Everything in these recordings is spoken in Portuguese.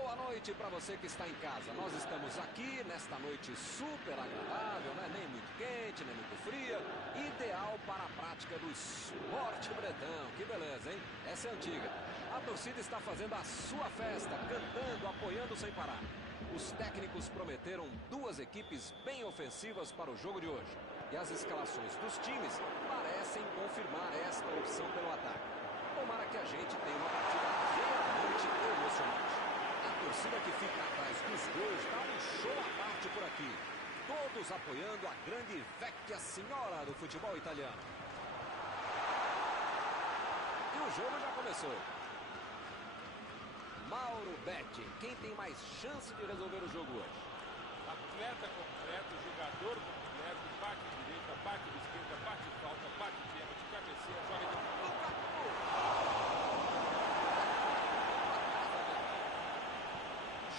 Boa noite para você que está em casa. Nós estamos aqui nesta noite super agradável, né? Nem muito quente, nem muito fria. Ideal para a prática do esporte bretão. Que beleza, hein? Essa é antiga. A torcida está fazendo a sua festa, cantando, apoiando sem parar. Os técnicos prometeram duas equipes bem ofensivas para o jogo de hoje. E as escalações dos times parecem confirmar esta opção pelo ataque. Tomara que a gente tenha uma partida realmente emocionante. A torcida que fica atrás dos gols dá um show à parte por aqui. Todos apoiando a grande vecchia senhora do futebol italiano. E o jogo já começou. Mauro Betti, quem tem mais chance de resolver o jogo hoje? Atleta completo, jogador completo, bate direita, bate esquerda, bate falta, bate pênalti, cabeceia, joga de Lukaku.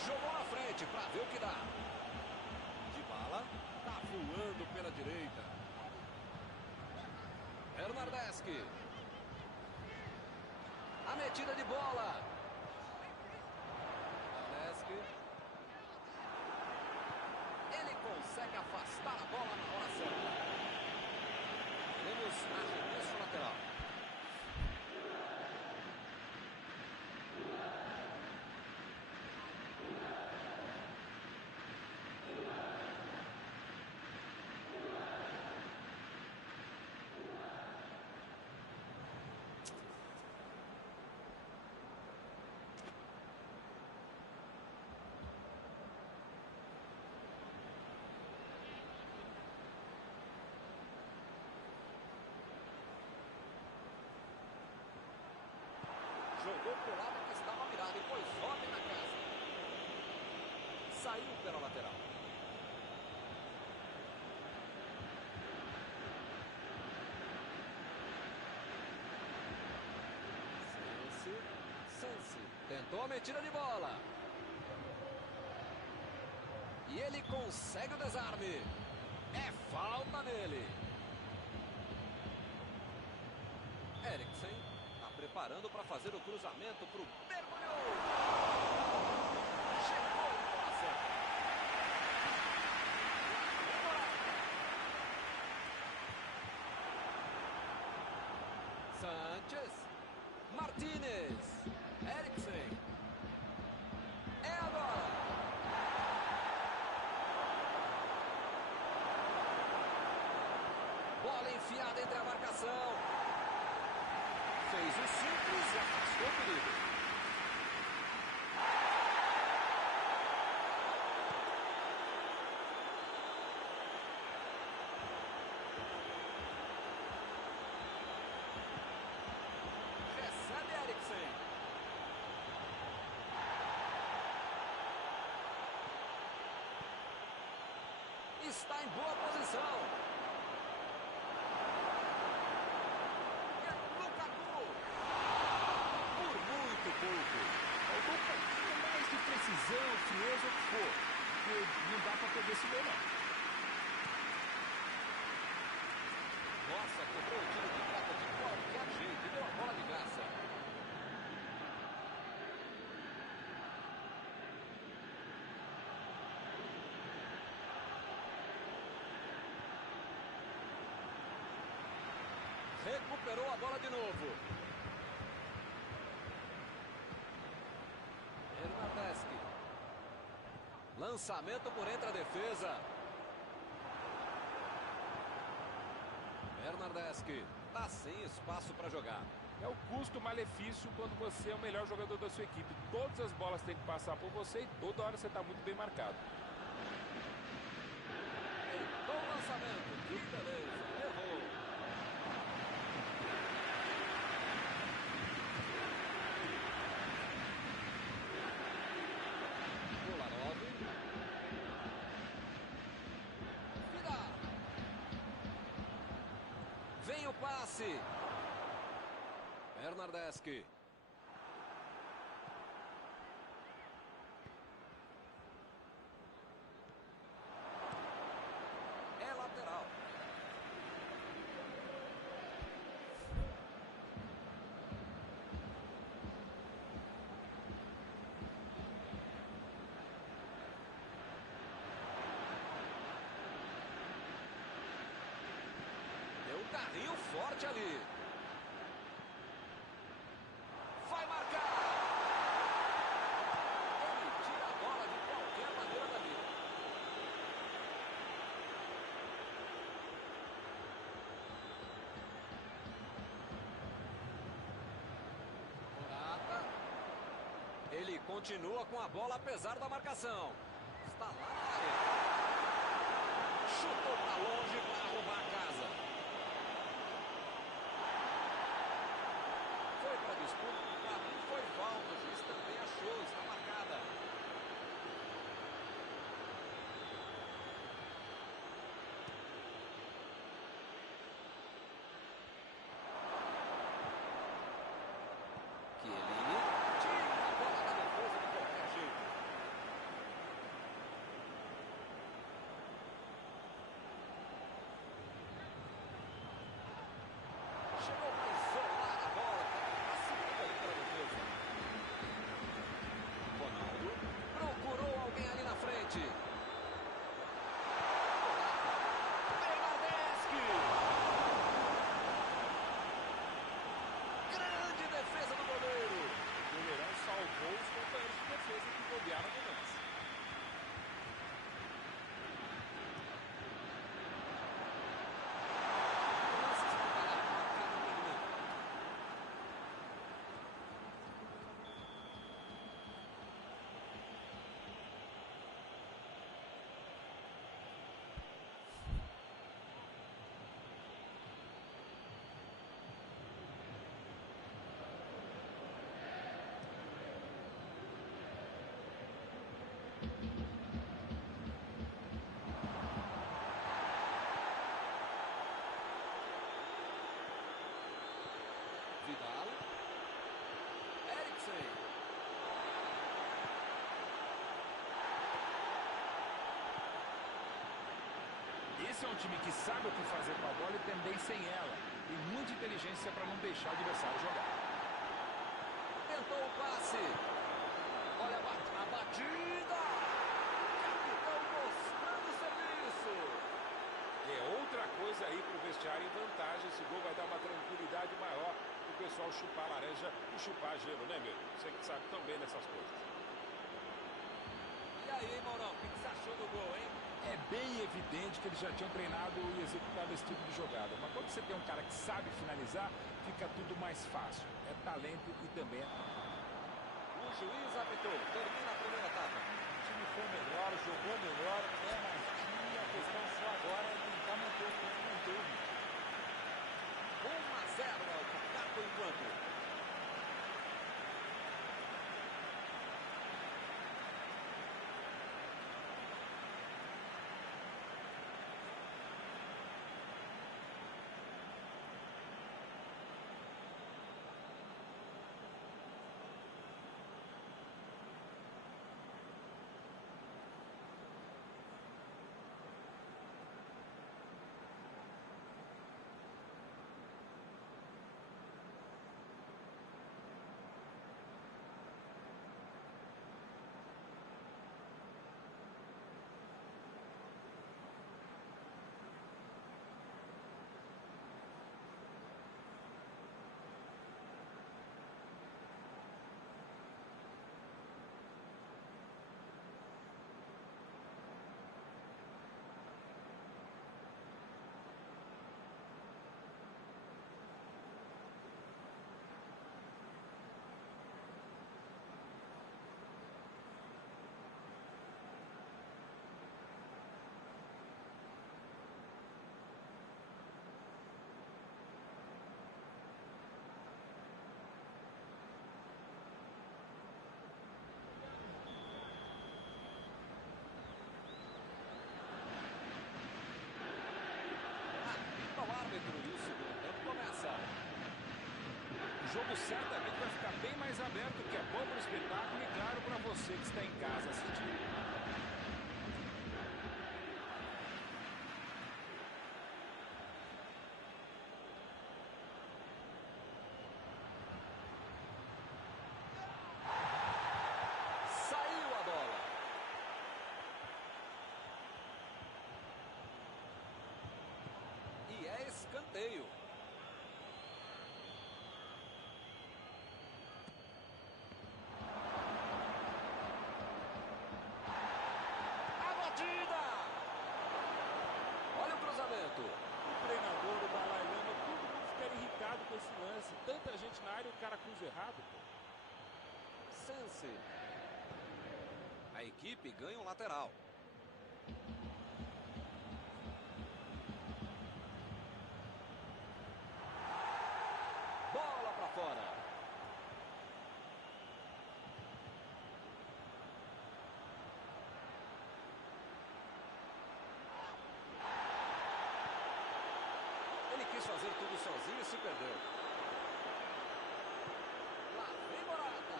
Jogou na frente para ver o que dá. Dybala tá voando pela direita. Bernardeschi. A metida de bola. Bernardeschi. Ele consegue afastar a bola na hora certa. Temos arremesso lateral. Jogou pro lado que estava virado e pôs ordem na casa. Saiu pela lateral. Sensi. Tentou a metida de bola. E ele consegue o desarme. É falta nele. Eriksen. Preparando para fazer o cruzamento para o mergulhou. Chegou no bola certa. Sanchez. Martinez. Eriksen. É agora. Bola enfiada entre a marcação. Fez o simples e afastou o perigo. Recebe Eriksen. Está em boa posição. Faltou um pouquinho mais de precisão, frieza, o que for. Porque não dá pra perder esse gol, não. Nossa, quebrou o tiro de meta de qualquer jeito e deu a bola de graça. Recuperou a bola de novo. Bernardeschi. Lançamento por entre a defesa. Bernardeschi. Tá sem espaço para jogar. É o custo-malefício quando você é o melhor jogador da sua equipe. Todas as bolas têm que passar por você e toda hora você está muito bem marcado. Bom lançamento. Que beleza. Errou. Vem o passe. Bernardeschi. É lateral. carrinho forte ali. Vai marcar. Ele tira a bola de qualquer maneira dali. Morata. Ele continua com a bola apesar da marcação. Está lá na área. Chutou para longe para arrumar a casa. Foi para a disputa. Para mim foi falta. O juiz também achou. Está marcada. Chiellini tira a bola da defesa de qualquer jeito. Chegou para isolar a bola, para cima ali pela defesa. Ronaldo procurou alguém ali na frente. Bernardeschi. Grande defesa do goleiro. O goleirão salvou os companheiros de defesa que bobearam no lance. O lance está parado, marcado o impedimento. Vidal. Eriksen. Esse é um time que sabe o que fazer com a bola e também sem ela. Tem muita inteligência para não deixar o adversário jogar. Tentou o passe. Olha a batida. Capitão mostrando o serviço. É outra coisa aí pro vestiário em vantagem. Esse gol vai dar uma tranquilidade maior pro pessoal chupar laranja e chupar gelo, né, meu? Você que sabe tão bem dessas coisas. E aí, hein, Maurão? O que você achou do gol, hein? É bem evidente que eles já tinham treinado e executado esse tipo de jogada. Mas quando você tem um cara que sabe finalizar, fica tudo mais fácil. É talento e também é tática. O juiz apitou. Termina a primeira etapa. O time foi melhor, jogou melhor, é mais time. A questão só agora é tentar manter o que manteve. 1-0 é o placar por enquanto. O jogo certamente vai ficar bem mais aberto, que é bom para o espetáculo e claro para você que está em casa assistindo. Saiu a bola. E é escanteio. escanteio. A batida! Olha o cruzamento. O treinador, o Dalai Lama, todo mundo fica irritado com esse lance. Tanta gente na área e o cara cruza errado, pô. Sense. A equipe ganha um lateral. Bola para fora. Ele quis fazer tudo sozinho e se perdeu. Lá vem Morata.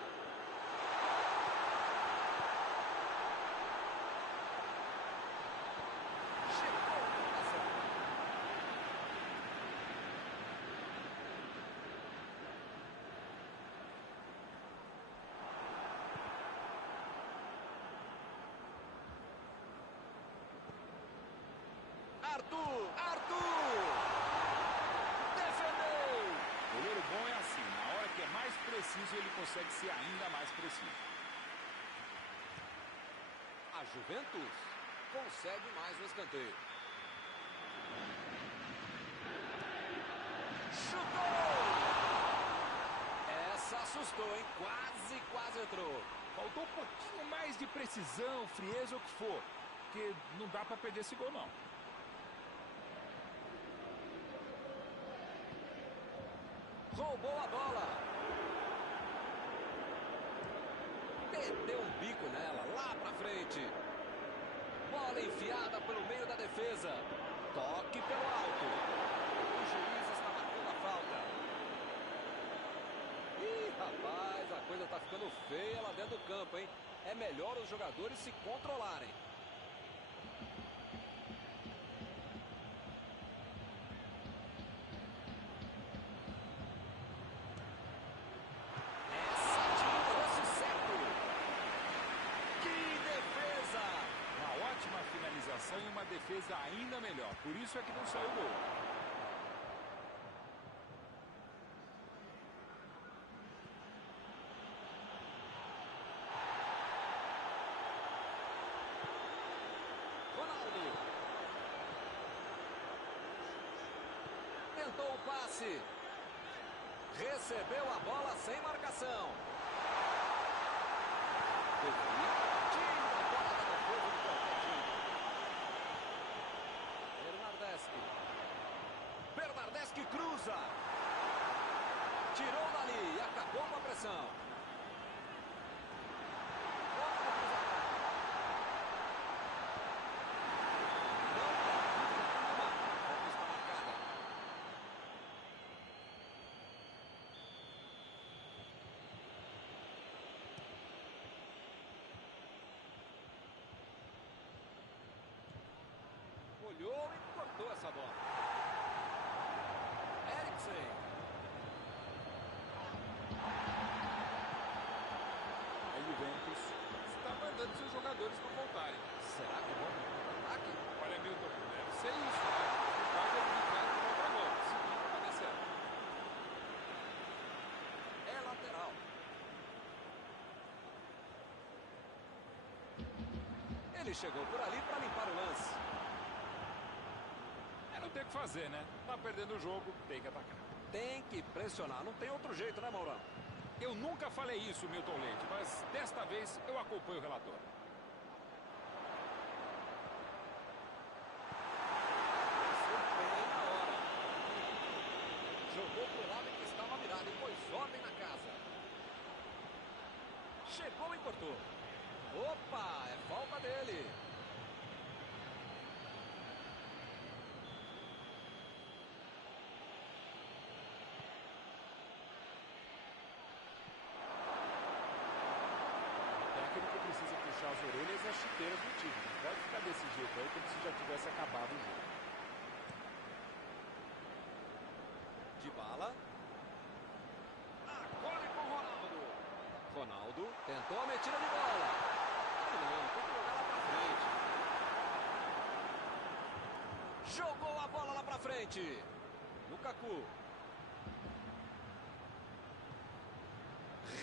Chegou a marcação. Arthur! Defendeu! Goleiro bom é assim, na hora que é mais preciso, ele consegue ser ainda mais preciso. A Juventus consegue mais um escanteio. Chutou! Essa assustou, hein? Quase entrou. Faltou um pouquinho mais de precisão, frieza, o que for. Porque não dá pra perder esse gol, não. Roubou a bola. Meteu um bico nela, lá pra frente. Bola enfiada pelo meio da defesa. Toque pelo alto. O juiz está marcando a falta. Ih, rapaz, a coisa tá ficando feia lá dentro do campo, hein? É melhor os jogadores se controlarem. E uma defesa ainda melhor. Por isso é que não saiu o gol. Ronaldo. Tentou o passe. Recebeu a bola sem marcação. Bernardeschi cruza. Tirou dali e acabou com a pressão. Outro cruzamento. Não precisa nenhuma. A falta está marcada. Olhou e cortou essa bola. A Juventus está mandando seus jogadores não voltarem. Será que vão para o ataque? Olha, Milton, deve ser isso, né? O caso é brincar de contra gol. Senão não vai dar certo. É lateral. Ele chegou por ali para limpar o lance. Não tem o que fazer, né? Tá perdendo o jogo, tem que atacar. Tem que pressionar, não tem outro jeito, né, Maurão? Eu nunca falei isso, Milton Leite, mas desta vez eu acompanho o relator. Bem na hora. Jogou pro lado que estava virado e pôs ordem na casa. Chegou e cortou. Opa, é falta dele. Precisa puxar as orelhas e as chuteiras do time. Não pode ficar desse jeito aí como se já tivesse acabado o jogo. Dybala. Agora é com o Ronaldo. Ronaldo tentou a metida de bola. Não, tem que jogar lá pra frente. Jogou a bola lá pra frente. Lukaku.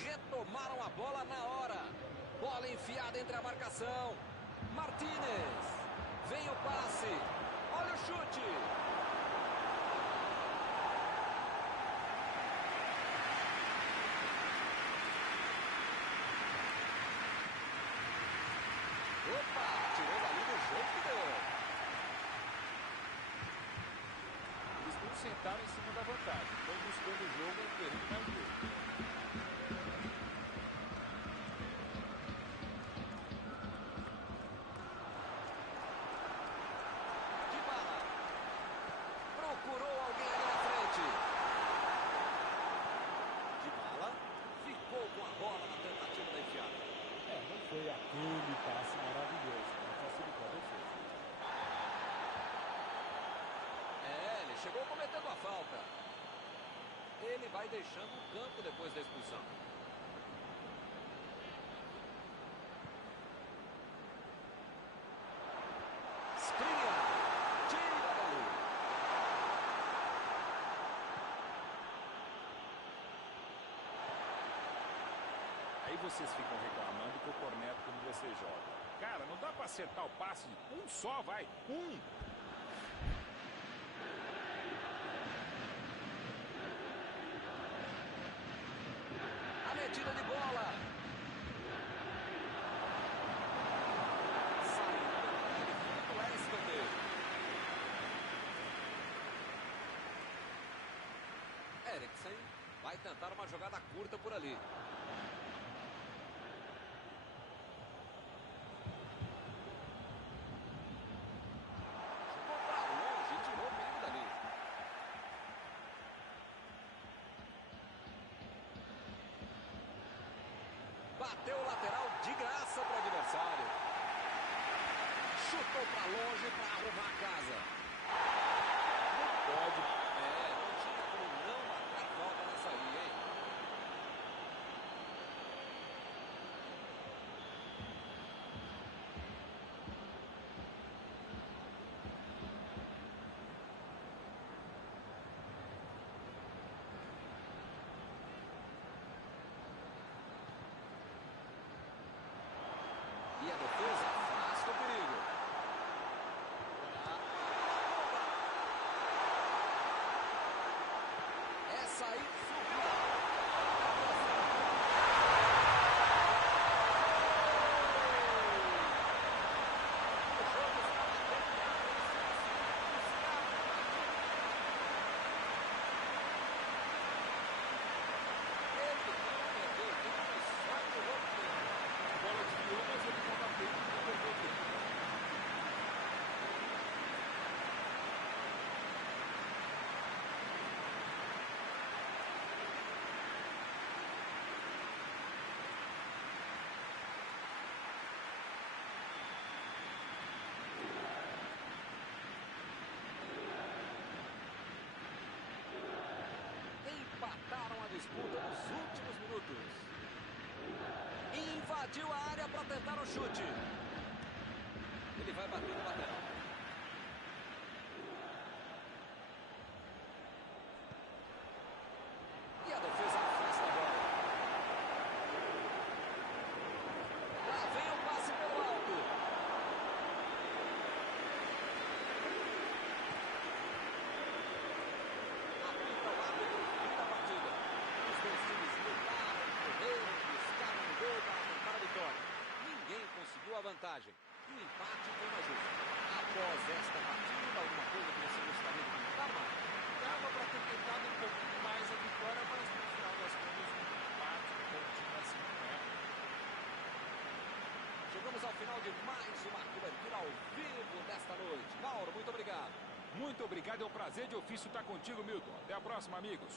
Retomaram a bola na hora. Bola enfiada entre a marcação. Martínez. Vem o passe. Olha o chute. Opa, tirou dali do jeito que deu. Eles não sentaram em cima da vantagem. Estão buscando o jogo em terreno mais duro. Dybala. Procurou alguém ali na frente. Dybala ficou com a bola na tentativa da enfiada. Não foi aquele passe maravilhoso, mas facilitou a defesa. Ele chegou cometendo a falta. Ele vai deixando o campo depois da expulsão. Skriniar. Tira dali. Aí vocês ficam reclamando que o corneto quando você joga. Cara, não dá pra acertar o passe de um só, vai. A metida de bola. Saiu do é escanteio. Eriksen vai tentar uma jogada curta por ali. Jogou pra longe e tirou o perigo dali. Bateu o lateral de graça para o adversário. Chutou para longe para arrumar a casa. Não pode. Não tinha como não marcar falta nessa aí, hein? E a defesa afasta o perigo. Essa aí subiu. A bola desviou, mas ele estava bem e não perdeu tempo. Empataram a disputa nos últimos minutos. Invadiu a área para tentar o chute. Ele vai bater no lateral. E a defesa afasta a bola. Lá vem o passe pelo alto. Apita o árbitro, fim da partida. Os dois times lutaram, correram, buscaram o gol para tentar a vitória. Ninguém conseguiu a vantagem. E o empate foi mais justo. Após esta partida, alguma coisa que você gostaria de comentar, Marcos? Dava para ter tentado um pouquinho mais a vitória, mas no final das contas, um empate, um pontinho assim, né? Chegamos ao final de mais uma cobertura ao vivo desta noite. Mauro, muito obrigado. Muito obrigado, é um prazer de ofício estar contigo, Milton. Até a próxima, amigos.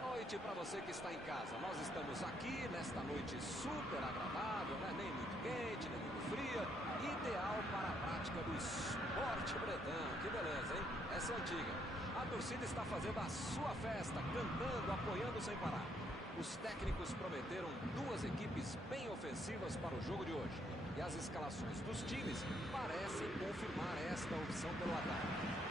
Boa noite para você que está em casa. Nós estamos aqui nesta noite super agradável, né? Nem muito quente, nem muito fria. Ideal para a prática do esporte bretão. Que beleza, hein? Essa é antiga. A torcida está fazendo a sua festa, cantando, apoiando sem parar. Os técnicos prometeram duas equipes bem ofensivas para o jogo de hoje. E as escalações dos times parecem confirmar esta opção pelo ataque.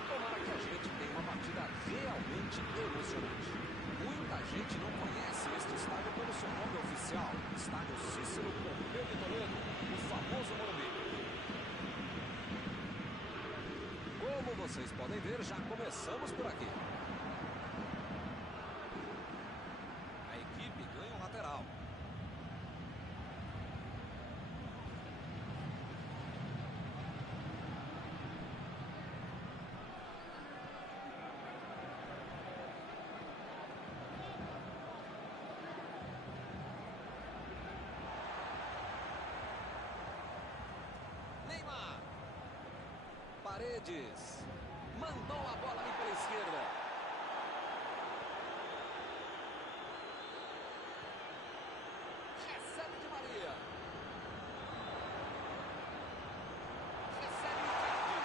Tomara que a gente tenha uma partida realmente emocionante. Muita gente não conhece este estádio pelo seu nome oficial. Estádio Cícero Pompeu de Toledo, o famoso Morumbi. Como vocês podem ver, já começamos por aqui. A equipe ganha um lateral. Neymar. Paredes. Mandou a bola ali pela esquerda. Recebe Di Maria. Recebe Icardi.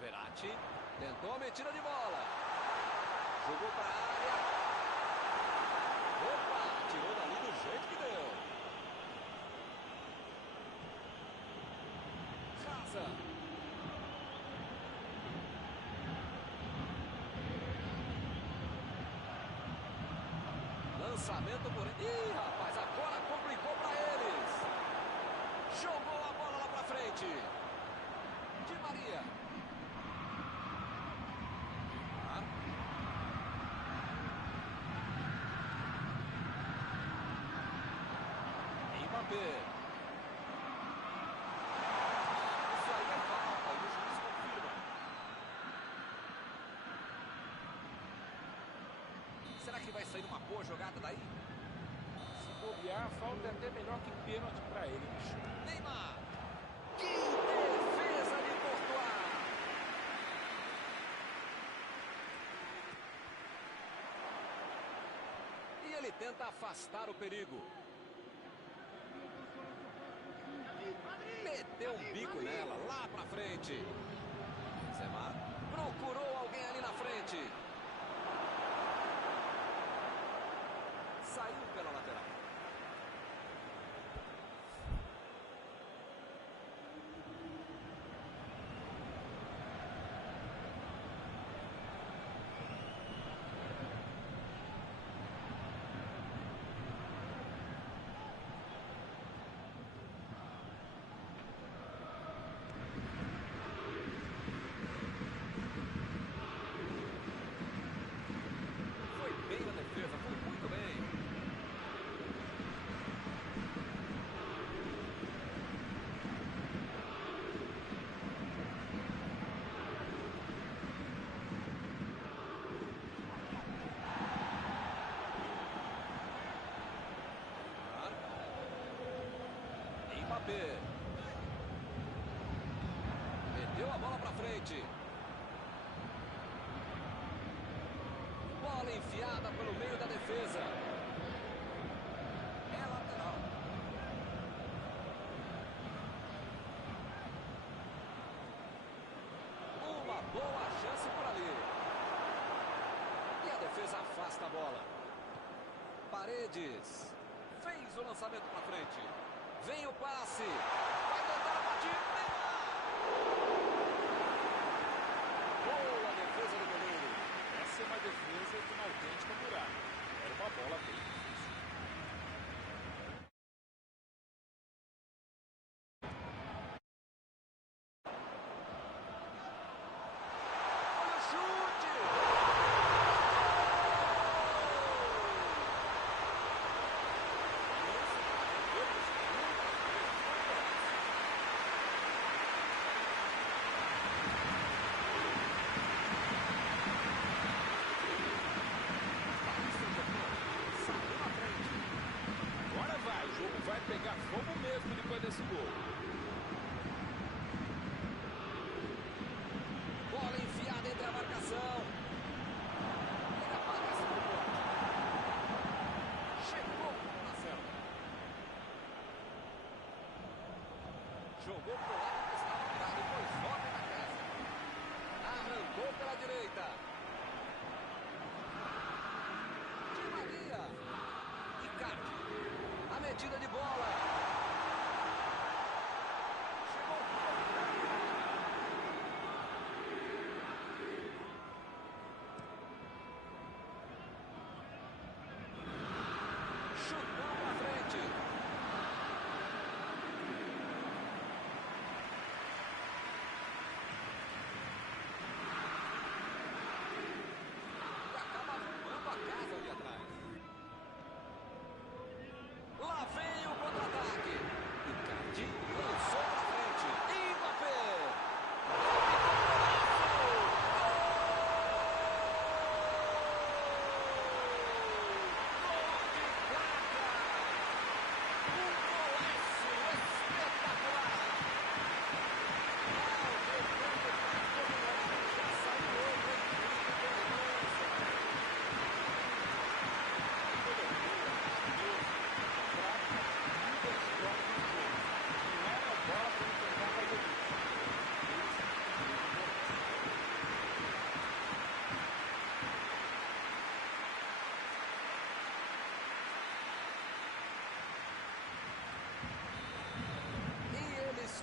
Verratti. Tentou a metida de bola. Jogou para a área. Opa, tirou dali do jeito que deu. Casa. Lançamento por... Ih, rapaz, agora complicou para eles. Jogou a bola lá para frente. Di Maria. Mbappé. Isso aí é falta e o juiz confirma. Será que vai sair uma boa jogada daí? Se bobear, a falta é até melhor que pênalti para ele, bicho. Neymar. Que defesa de Courtois. E ele tenta afastar o perigo. Meteu um bico nela, lá pra frente. Benzema procurou alguém ali na frente. Saiu pela lateral. Foi bem na defesa, foi muito bem. Mbappé. Meteu a bola pra frente. Bola enfiada pelo meio da defesa. É lateral. Uma boa chance por ali. E a defesa afasta a bola. Paredes. Fez o lançamento pra frente. Vem o passe. Vai tentar a batida. Boa defesa do goleiro. Essa é uma defesa de uma autêntica muralha. Era uma bola bem difícil. Olha o chute. Saiu na frente. jogou pro lado que estava atrás. Depois volta na casa. Arrancou pela direita. Di Maria. Icardi. A metida de bola. Chegou. Chutão pra frente. E acaba arrumando a casa ali atrás. Lá vem o contra-ataque. Icardi lançou pra frente. Mbappé.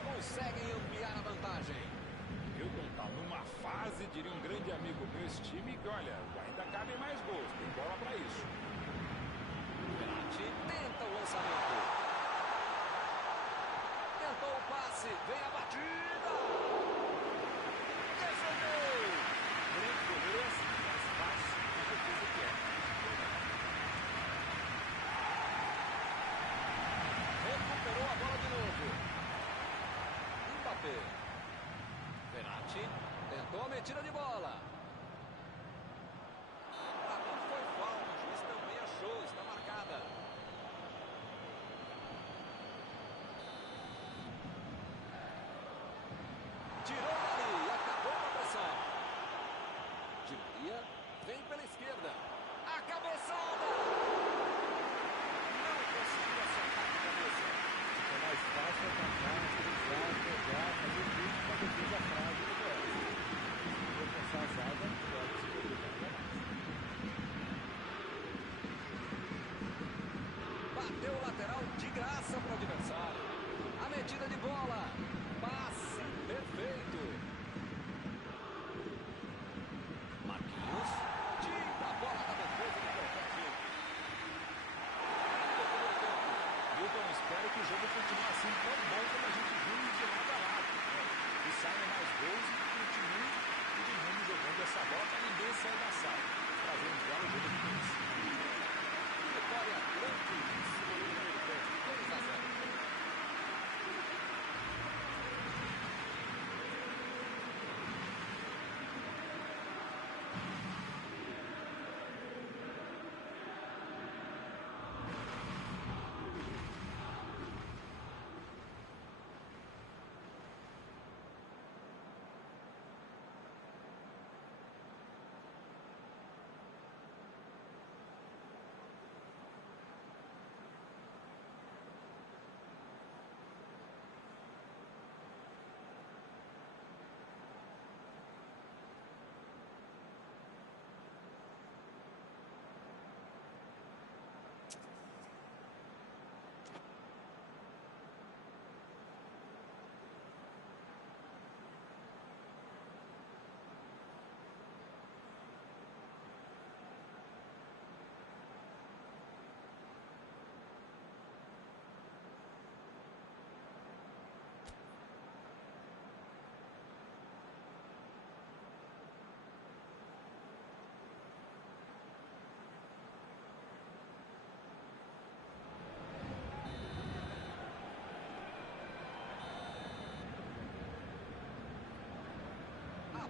Conseguem ampliar a vantagem. Hilton tá numa fase, diria um grande amigo meu, esse time, que olha, ainda cabem mais gols, tem bola para isso. Verratti tenta o lançamento. Tentou o passe, vem a batida. Defendeu. Grande goleiro é assim, mais fácil de defesa que é. Recuperou a bola de novo. Mbappé. Verratti tentou a metida de bola. Não foi falta, o juiz também achou, está marcada. Tirou ali e acabou com a pressão. Di Maria vem pela esquerda. A cabeçada! Não conseguiu acertar de cabeça. É mais fácil atacar, cruzar, pegar, fazer tudo com a defesa frágil do Goiás. Se for pensar a zaga, pode se preocupar ainda mais. Bateu o lateral de graça para o adversário. A metida de bola. Passe perfeito. Marquinhos. Tira a bola da defesa do Brasil. Hilton, espero que o jogo continue assim tão bom como a gente viu de lado a lado. Que saiam mais gols e que continue todo mundo jogando essa bola para ninguém sair da sala. Trazer um belo jogo de vez. Vitória tranquilíssima no primeiro tempo. 2-0.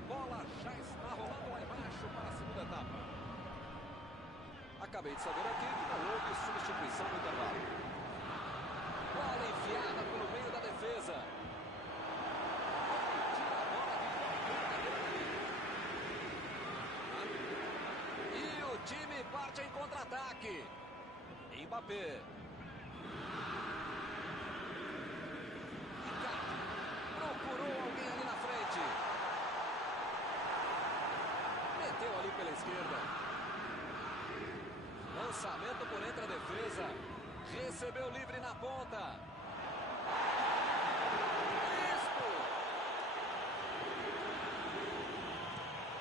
Bola já está rolando lá embaixo para a segunda etapa. Acabei de saber aqui que não houve substituição no intervalo. Bola enfiada pelo meio da defesa. Tira a bola de volta. E o time parte em contra-ataque. Mbappé. Icardi. ali pela esquerda. Lançamento por entre a defesa. Recebeu livre na ponta. Isco.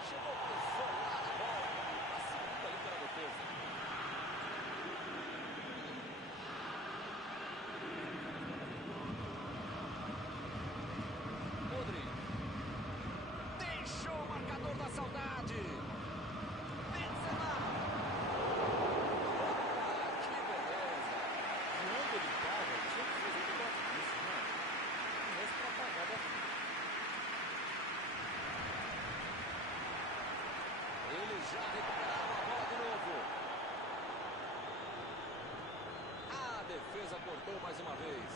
Chegou para isolar a bola. A segunda ali pela defesa. Modric. Deixou o marcador da saudade. Benzema. Que beleza. E onde ele estava, tinha que fazer um negócio disso, né? Não fosse pra pagar da frente. Eles já recuperaram a bola de novo. A defesa cortou mais uma vez.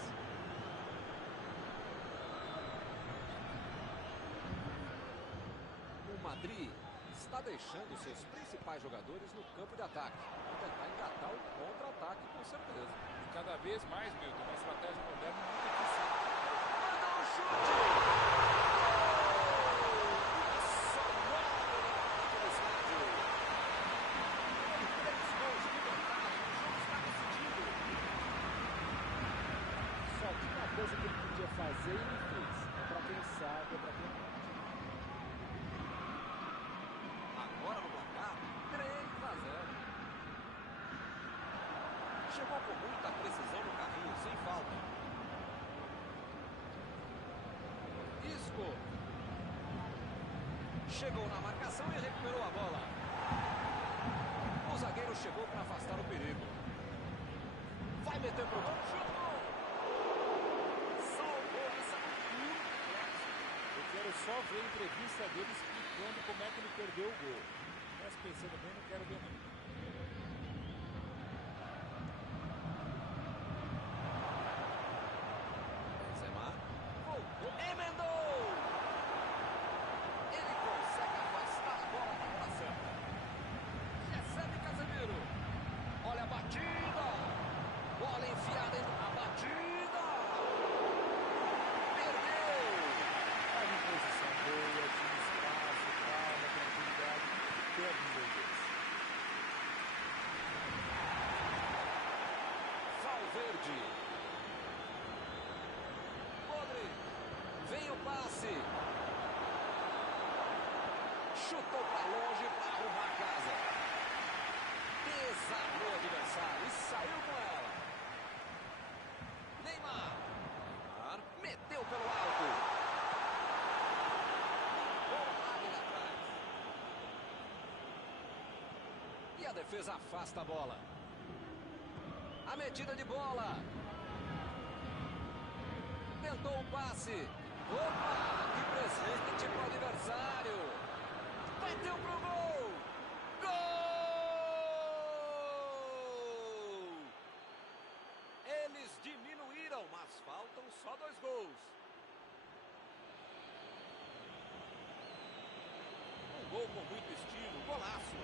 O Madrid está deixando seus principais jogadores no campo de ataque. Vai tentar engatar o contra-ataque com certeza. E cada vez mais, Milton, uma estratégia moderna muito eficiente. Manda um chute! Só 9 na parte do estádio. 3 gols de vantagem. O jogo está decidido. Só que uma coisa que ele podia fazer, ele fez. É pra quem sabe, é pra quem pode. Agora no placar, 3-0. Chegou com muita precisão no carrinho, sem falta. Isco. Chegou na marcação e recuperou a bola. O zagueiro chegou para afastar o perigo. Vai meter pro gol. Chutou. Salvou essa muito clássico. Eu quero só ver a entrevista dele explicando como é que ele perdeu o gol. Mas pensando bem, não quero ver não. Benzema. Voltou. Emendou. Ele consegue afastar a bola na hora certa. Recebe Casemiro. Olha a batida. Bola enfiada a batida. Perdeu. Tá em posição boa, tinha espaço, calma, tranquilidade. Perde um gol desse. Valverde. Modric. Vem o passe. Chutou para longe para arrumar a casa. Desarmou o adversário e saiu com ela. Neymar. Meteu pelo alto. Bola ali atrás. E a defesa afasta a bola. A metida de bola. Tentou um passe. Opa! Que presente pro adversário. Bateu pro gol. Gol! Eles diminuíram, mas faltam só 2 gols. Um gol com muito estilo. Golaço.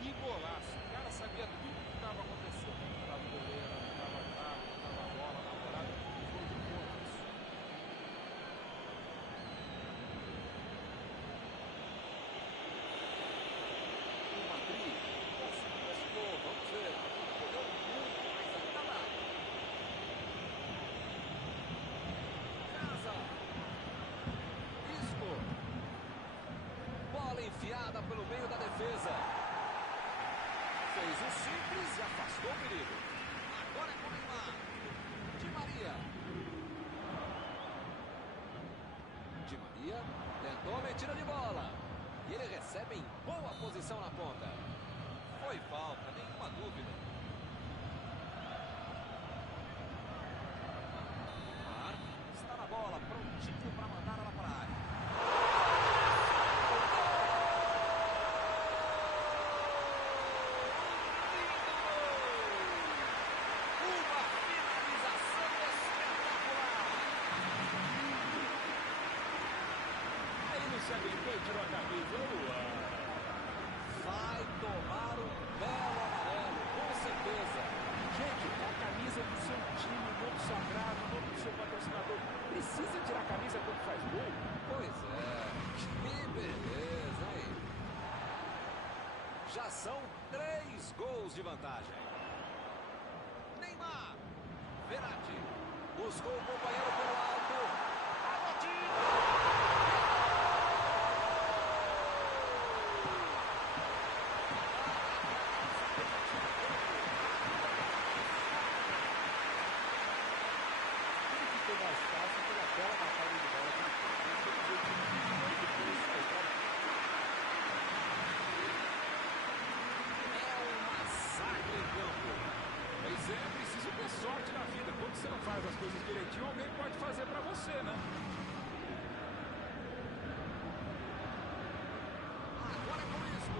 Que golaço. O cara sabia tudo o que estava acontecendo. Não estava goleiro, não estava carro, não estava bola, namorado. Foi de conta isso. O Madrid conseguiu esse gol. Vamos ver. Pegou muito, mas ainda dá. Casa. Isco. Bola enfiada pelo meio da defesa. Fez o simples e afastou o perigo. Agora é com o Neymar. Di Maria. Di Maria tentou a metida de bola. E ele recebe em boa posição na ponta. Foi falta, nenhuma dúvida. Neymar está na bola, prontinho para mandar ela para a área. Uma finalização espetacular. Ele não se aguentou e tirou a camisa. Vai tomar um belo amarelo, com certeza. já são 3 gols de vantagem. Neymar. Verratti. Buscou o companheiro pelo alto. A batida. Mais fácil pela bela batalha de bola que ele É um massacre em campo. Pois é, preciso ter sorte na vida. Quando você não faz as coisas direitinho, alguém pode fazer pra você, né? Agora é com isso.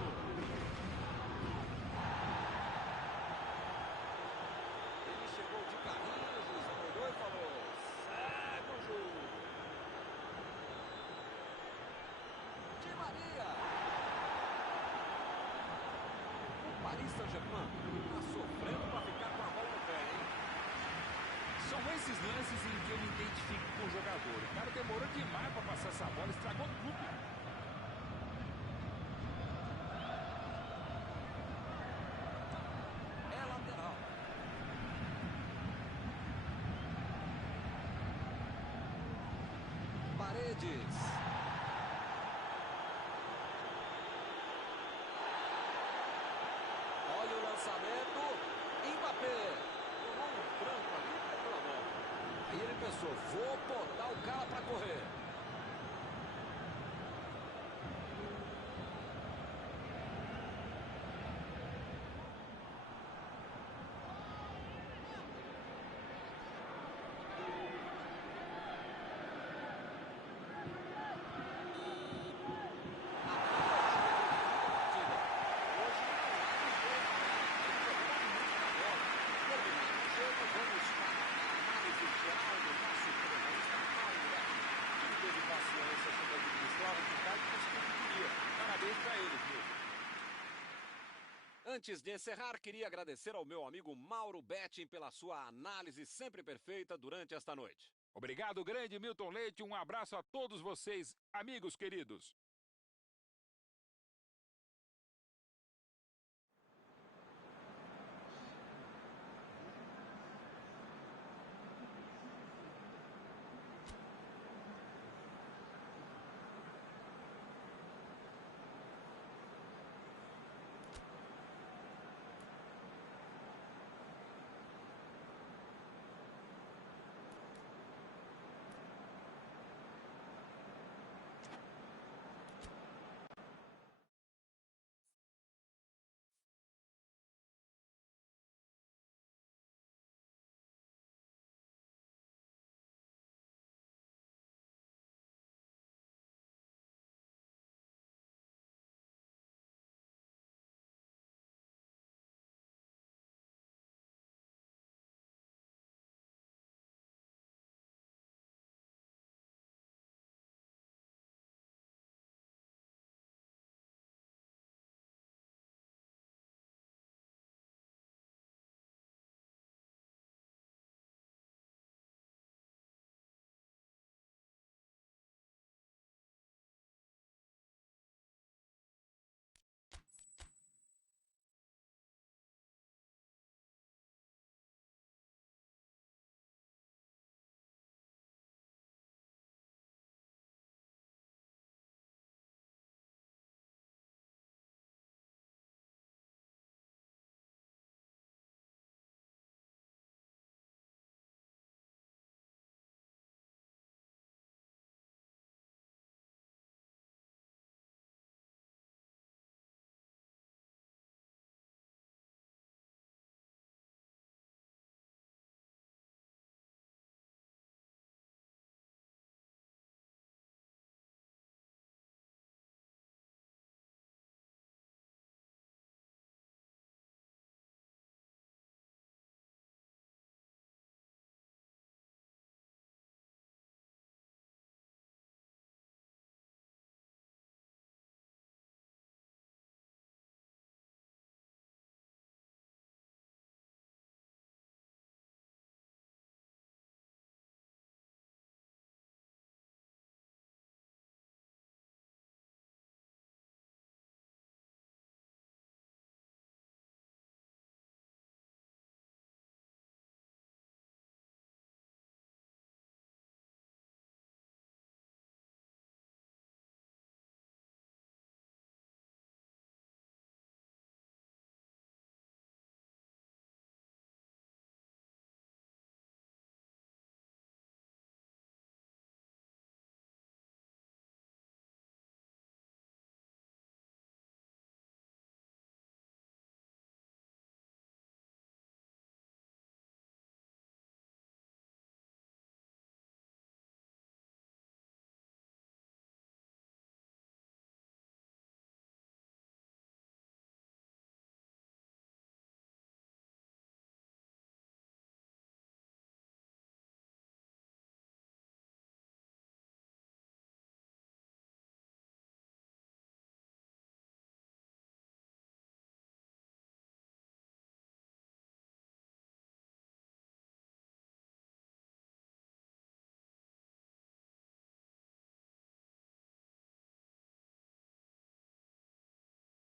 Ele chegou de carrinho, o juizão olhou e falou: segue o jogo. Di Maria. O Paris Saint-Germain está sofrendo para ficar com a bola no pé, hein? São esses lances em que eu me identifico com o jogador. O cara demorou demais pra passar essa bola, estragou tudo. É lateral. Paredes. Olha o lançamento. Mbappé. Tomou um tranco ali e pegou a bola. Aí ele pensou, vou botar o cara para correr. Parabéns pra eles, viu? Antes de encerrar, queria agradecer ao meu amigo Mauro Betting pela sua análise sempre perfeita durante esta noite. Obrigado, grande Milton Leite. Um abraço a todos vocês, amigos queridos.